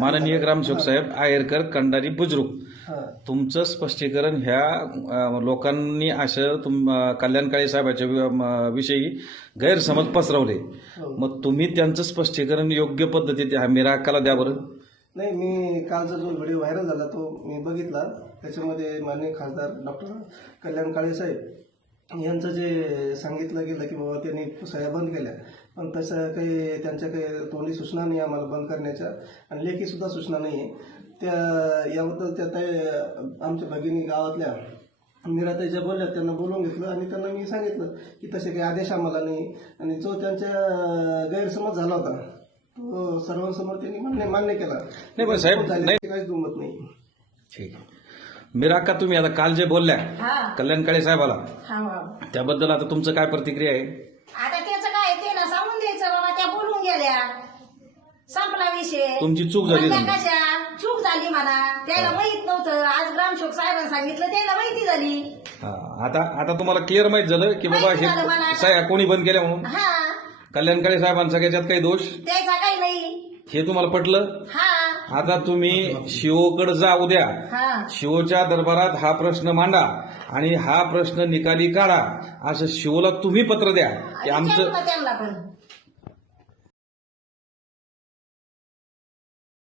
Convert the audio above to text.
माननीय ग्रामसेवक साहेब आयरकर कंडारी बुजरुक. हा. तुमचं स्पष्टीकरण ह्या लोकांनी असं तुम अ, कल्याण काळे साहेबाच्या विषयी गैरसमज पसरवले. हो. मग तुम्ही त्यांचं स्पष्टीकरण योग्य पद्धतीत मेरा हक्काला द्या बरं. नाही मी कालचा जो व्हिडिओ व्हायरल झाला तो मी बघितला. त्याच्यामध्ये माननीय खासदार डॉक्टर कल्याण काळे साहेब यांचं जे सांगितलं गेलं की बाबा त्यांनी सह्या बंद केल्या पण तसं काही त्यांच्या काही तोंडी सूचना नाही आम्हाला बंद करण्याच्या आणि लेखी सुद्धा सूचना नाही आहे. त्या याबद्दल त्या त्या आमच्या भगिनी गावातल्या निराताईच्या बोलल्या त्यांना बोलवून घेतलं आणि त्यांना मी सांगितलं की तसे काही आदेश आम्हाला नाही. आणि जो त्यांच्या गैरसमज झाला होता तो सर्वांसमोर त्यांनी मान्य मान्य केला. नाही पण साहेब, काहीच दुमत नाही. ठीक आहे. मेरा हक्का तुम्ही आता काल जे बोलल्या हा. कल्याण काळे साहेबाला हा वा. त्याबद्दल आता तुमचं काय प्रतिक्रिया आहे? आता त्याचं काय ते ना सांगून द्यायचं बाबा त्या बोलून गेल्या. संपला विषय. तुमची चूक झाली म्हणल्या समजा. कशा? चूक झाली म्हणा. त्याला माहीत नव्हतं. आज ग्रामशोक साहेबांनी सांगितलं त्याला माहिती झाली. हा, आता आता तुम्हाला क्लिअर माहीत झालं की बाबा माहिती झालं मला. हे. साहेब कोणी बंद केल्या म्हणून? हा. कल्याण काळे साहेबांचा याच्यात काही दोष? त्याचा काही नाही. हे तुम्हाला पटलं? हा. आता तुम्ही शिवकडे जा उद्या हा. शिवच्या दरबारात हा प्रश्न मांडा आणि हा प्रश्न निकाली काढा. असं शिवला तुम्ही पत्र द्या. की आमचं ना त्यांना पण.